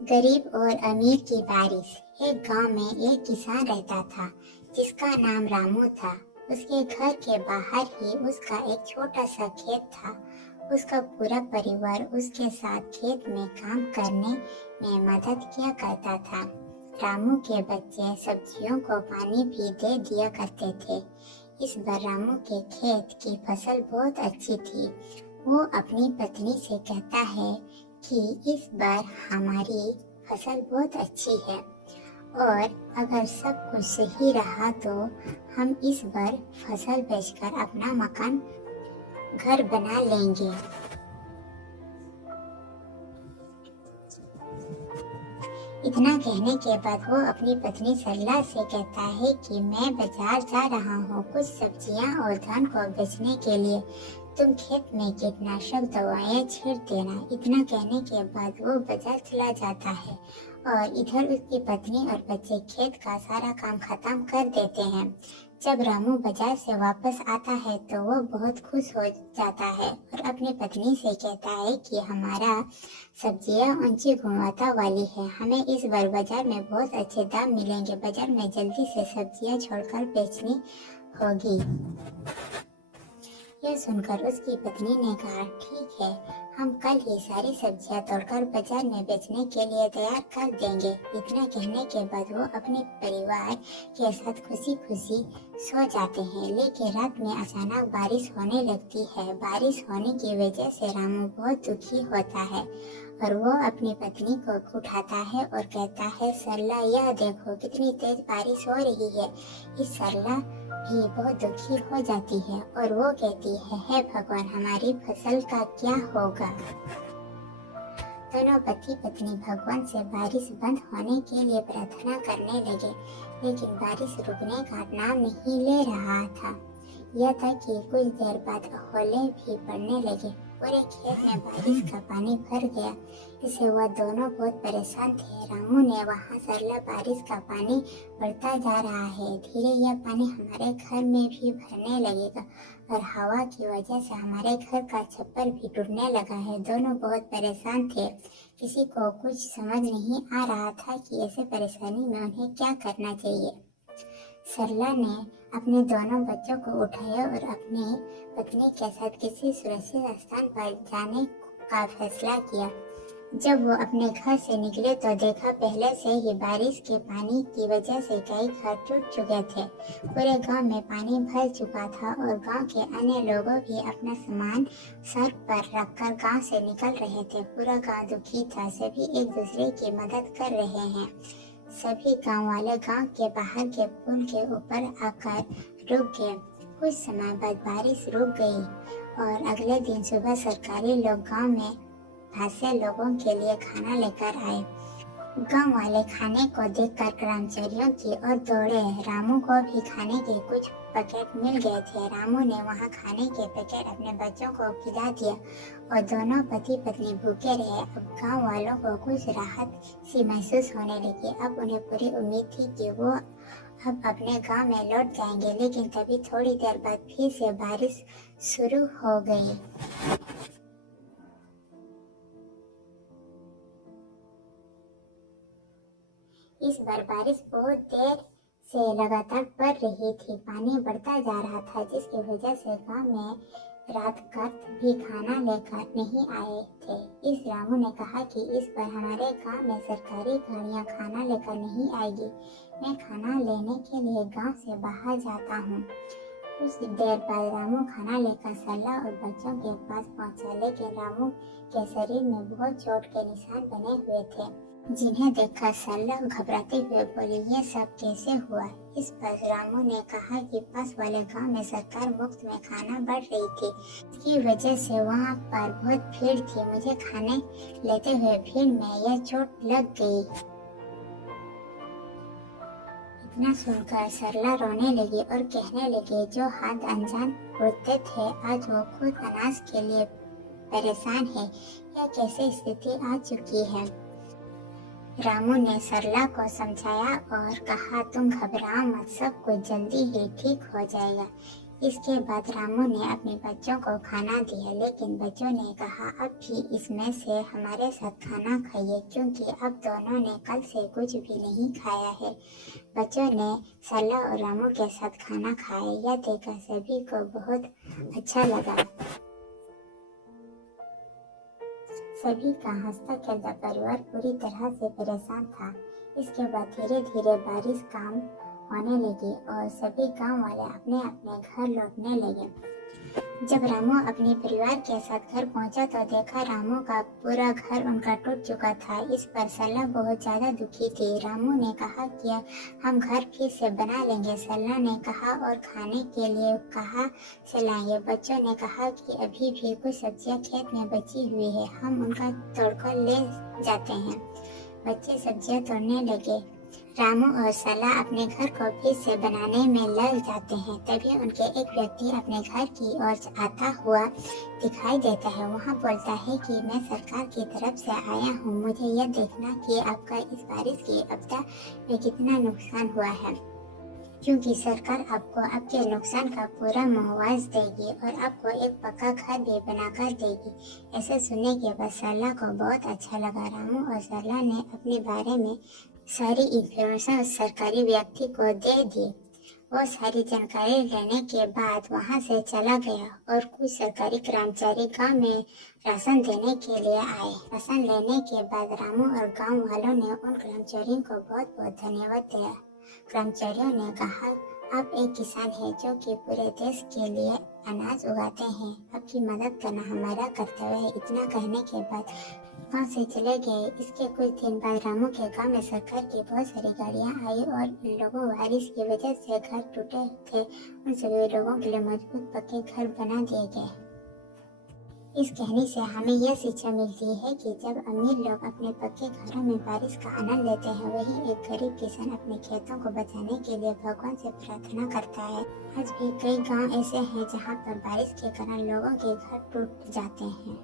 गरीब और अमीर की बारिश। एक गांव में एक किसान रहता था जिसका नाम रामू था। उसके घर के बाहर ही उसका एक छोटा सा खेत था। उसका पूरा परिवार उसके साथ खेत में काम करने में मदद किया करता था। रामू के बच्चे सब्जियों को पानी भी दे दिया करते थे। इस बार रामू के खेत की फसल बहुत अच्छी थी। वो अपनी पत्नी से कहता है कि इस बार हमारी फसल बहुत अच्छी है और अगर सब कुछ सही रहा तो हम इस बार फसल बेचकर अपना मकान घर बना लेंगे। इतना कहने के बाद वो अपनी पत्नी सरला से कहता है कि मैं बाजार जा रहा हूँ कुछ सब्जियाँ और धान को बेचने के लिए। तुम खेत में कीटनाशक दवाएं छिड़ देना। इतना कहने के बाद वो बाजार चला जाता है और इधर उसकी पत्नी और बच्चे खेत का सारा काम खत्म कर देते हैं। जब रामू बाजार से वापस आता है तो वो बहुत खुश हो जाता है और अपनी पत्नी से कहता है कि हमारा सब्जियां ऊंची गुणवत्ता वाली है, हमें इस बार बाजार में बहुत अच्छे दाम मिलेंगे। बाजार में जल्दी से सब्जियां छोड़कर बेचनी होगी। यह सुनकर उसकी पत्नी ने कहा, ठीक है, हम कल ही सारी सब्जियां तोड़कर बाजार में बेचने के लिए तैयार कर देंगे। इतना कहने के बाद वो अपने परिवार के साथ खुशी खुशी सो जाते हैं। लेकिन रात में अचानक बारिश होने लगती है। बारिश होने की वजह से रामू बहुत दुखी होता है और वो अपनी पत्नी को उठाता है और कहता है, सरला यह देखो कितनी तेज बारिश हो रही है। इस सरला भी बहुत दुखी हो जाती है और वो कहती है, हे भगवान, हमारी फसल का क्या होगा। दोनों पति पत्नी भगवान से बारिश बंद होने के लिए प्रार्थना करने लगे, लेकिन बारिश रुकने का नाम नहीं ले रहा था। यह था कि कुछ देर बाद ओले भी पड़ने लगे। पूरे खेत में बारिश का पानी भर गया। इससे वह दोनों बहुत परेशान थे। रामू ने वहाँ सरला, बारिश का पानी बढ़ता जा रहा है, धीरे यह पानी हमारे घर में भी भरने लगेगा और हवा की वजह से हमारे घर का छप्पर भी टूटने लगा है। दोनों बहुत परेशान थे। किसी को कुछ समझ नहीं आ रहा था कि ऐसे परेशानी में उन्हें क्या करना चाहिए। सरला ने अपने दोनों बच्चों को उठाया और अपनी पत्नी के साथ किसी सुरक्षित स्थान पर जाने का फैसला किया। जब वो अपने घर से निकले तो देखा पहले से ही बारिश के पानी की वजह से कई घर टूट चुके थे। पूरे गांव में पानी भर चुका था और गांव के अन्य लोगों भी अपना सामान सर पर रखकर गांव से निकल रहे थे। पूरा गांव दुखी था। सभी एक दूसरे की मदद कर रहे हैं। सभी गांव वाले गांव के बाहर के पुल के ऊपर आकर रुक गए। कुछ समय बाद बारिश रुक गई और अगले दिन सुबह सरकारी लोग गांव में फंसे लोगों के लिए खाना लेकर आए। गांव वाले खाने को देखकर कर्मचारियों की ओर दौड़े। रामू को भी खाने के कुछ पैकेट मिल गए थे। रामू ने वहां खाने के पैकेट अपने बच्चों को खिला दिया और दोनों पति पत्नी भूखे रहे। अब गांव वालों को कुछ राहत सी महसूस होने लगी। अब उन्हें पूरी उम्मीद थी कि वो अब अपने गांव में लौट जाएंगे। लेकिन तभी थोड़ी देर बाद फिर से बारिश शुरू हो गई। इस बार बारिश बहुत देर से लगातार पड़ रही थी। पानी बढ़ता जा रहा था, जिसकी वजह से गांव में रात कट भी खाना लेकर नहीं आए थे। इस रामू ने कहा कि इस बार हमारे गांव में सरकारी गाड़ियां खाना लेकर नहीं आएगी। मैं खाना लेने के लिए गांव से बाहर जाता हूँ। कुछ देर बाद रामू खाना लेकर सरला और बच्चों के पास पहुंचा, लेकिन रामू के शरीर में बहुत चोट के निशान बने हुए थे, जिन्हें देखकर सरला घबराते हुए बोली, ये सब कैसे हुआ। इस पर रामू ने कहा कि पास वाले गांव में सरकार मुफ्त में खाना बांट रही थी। इसकी वजह से वहां पर बहुत भीड़ थी। मुझे खाने लेते हुए भीड़ में यह चोट लग गई। इतना सुनकर सरला रोने लगी और कहने लगी, जो हाथ अनजान उड़ते थे आज वो खुद अनाज के लिए परेशान है। यह कैसे स्थिति आ चुकी है। रामू ने सरला को समझाया और कहा, तुम घबराओ मत, सब कुछ जल्दी ही ठीक हो जाएगा। इसके बाद रामू ने अपने बच्चों को खाना दिया, लेकिन बच्चों ने कहा अब भी इसमें से हमारे साथ खाना खाइए, क्योंकि अब दोनों ने कल से कुछ भी नहीं खाया है। बच्चों ने सरला और रामू के साथ खाना खाया। यह देखकर सभी को बहुत अच्छा लगा। सभी का हंसता खेलता परिवार पूरी तरह से परेशान था। इसके बाद धीरे धीरे बारिश कम होने लगी और सभी गांव वाले अपने अपने घर लौटने लगे। जब रामू अपने परिवार के साथ घर पहुंचा तो देखा रामू का पूरा घर उनका टूट चुका था। इस पर सरला बहुत ज्यादा दुखी थी। रामू ने कहा कि हम घर फिर से बना लेंगे। सरला ने कहा और खाने के लिए कहाँ से लाएंगे। बच्चों ने कहा कि अभी भी कुछ सब्जियां खेत में बची हुई है, हम उनका तोड़कर ले जाते हैं। बच्चे सब्जियां तोड़ने लगे। रामू और सरला अपने घर को फिर से बनाने में लग जाते हैं। तभी उनके एक व्यक्ति अपने घर की ओर आता हुआ दिखाई देता है। वहाँ बोलता है कि मैं सरकार की तरफ से आया हूँ, मुझे यह देखना कि आपका इस बारिश की आपदा में कितना नुकसान हुआ है, क्योंकि सरकार आपको आपके नुकसान का पूरा मुआवजा देगी और आपको एक पक्का घर भी बनाकर देगी। ऐसे सुनने के बाद सरला को बहुत अच्छा लगा। रामू और सरला ने अपने बारे में सारी इंफॉर्मेशन सरकारी व्यक्ति को दे दी। वो सारी जानकारी लेने के बाद वहां से चला गया और कुछ सरकारी कर्मचारी गांव में राशन देने के लिए आए। राशन लेने के बाद रामू और गांव वालों ने उन कर्मचारियों को बहुत बहुत धन्यवाद दिया। कर्मचारियों ने कहा आप एक किसान हैं जो कि पूरे देश के लिए अनाज उगाते हैं, आपकी मदद करना हमारा कर्तव्य है। इतना कहने के बाद गांव से चले गए। इसके कुछ दिन बाद रामू के गांव में सरकार की बहुत सारी गाड़ियां आई और लोगों बारिश की वजह से घर टूटे थे उन सभी लोगों के लिए मजबूत पक्के घर बना दिए गए। इस कहानी से हमें यह शिक्षा मिलती है कि जब अमीर लोग अपने पक्के घरों में बारिश का आनंद लेते हैं, वहीं एक गरीब किसान अपने खेतों को बचाने के लिए भगवान से प्रार्थना करता है। आज भी कई गांव ऐसे हैं जहां पर बारिश के कारण लोगों के घर टूट जाते हैं।